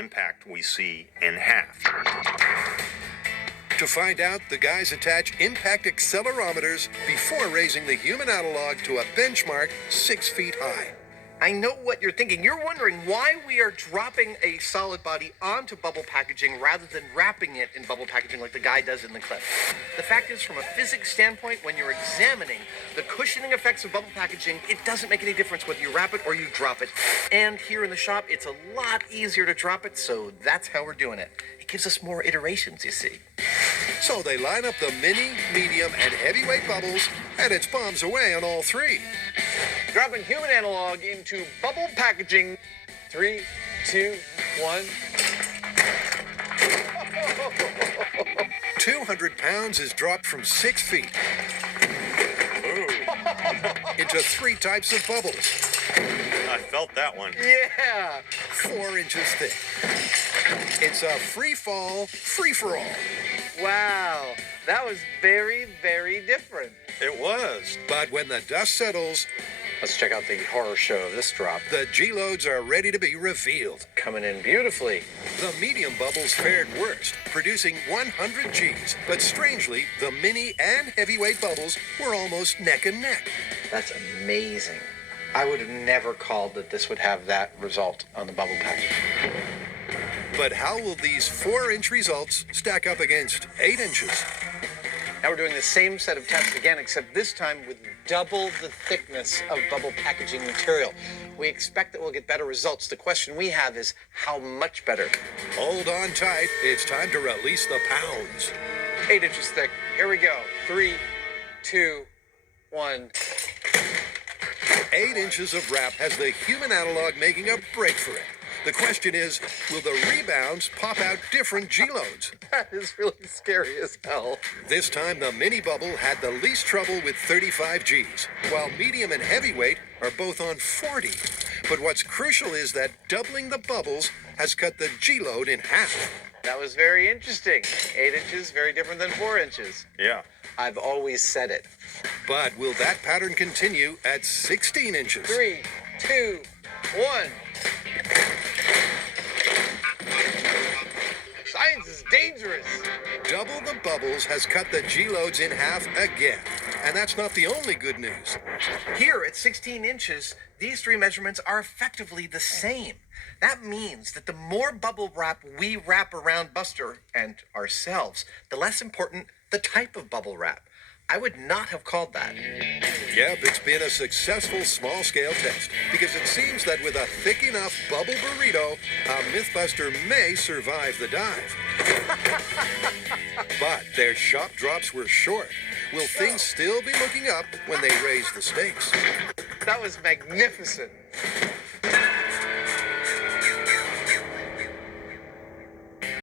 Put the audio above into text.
impact we see in half. To find out, the guys attach impact accelerometers before raising the human analog to a benchmark 6 feet high. I know what you're thinking. You're wondering why we are dropping a solid body onto bubble packaging rather than wrapping it in bubble packaging like the guy does in the clip. The fact is, from a physics standpoint, when you're examining the cushioning effects of bubble packaging, it doesn't make any difference whether you wrap it or you drop it. And here in the shop, it's a lot easier to drop it, so that's how we're doing it. It gives us more iterations, you see. So they line up the mini, medium, and heavyweight bubbles, and it's bombs away on all three. Dropping human analog into bubble packaging. 3, 2, 1. 200 pounds is dropped from 6 feet into 3 types of bubbles, I felt that one. Yeah. 4 inches thick. It's a free fall, free-for-all. Wow. That was very, very different. It was. But when the dust settles, Let's check out the horror show of this drop. the G-loads are ready to be revealed. Coming in beautifully. The medium bubbles fared worst, producing 100 Gs. But strangely, the mini and heavyweight bubbles were almost neck and neck. That's amazing. I would have never called that this would have that result on the bubble packaging. But how will these 4-inch results stack up against 8 inches? Now we're doing the same set of tests again, except this time with double the thickness of bubble packaging material. We expect that we'll get better results. The question we have is, how much better? Hold on tight. It's time to release the pounds. 8 inches thick. Here we go. 3, 2, 1. 8 inches of wrap has the human analog making a break for it. The question is, will the rebounds pop out different G-loads? That is really scary as hell. This time, the mini bubble had the least trouble with 35 Gs, while medium and heavyweight are both on 40. But what's crucial is that doubling the bubbles has cut the G-load in half. That was very interesting. 8 inches, very different than 4 inches. Yeah. I've always said it. But will that pattern continue at 16 inches? 3, 2, 1. Science is dangerous. Double the bubbles has cut the G-loads in half again. And that's not the only good news. Here at 16 inches, these 3 measurements are effectively the same. That means that the more bubble wrap we wrap around Buster and ourselves, the less important the type of bubble wrap. I would not have called that. Yep, it's been a successful small-scale test, because it seems that with a thick enough bubble burrito, a Mythbuster may survive the dive. But their shop drops were short. Will things still be looking up when they raise the stakes? That was magnificent.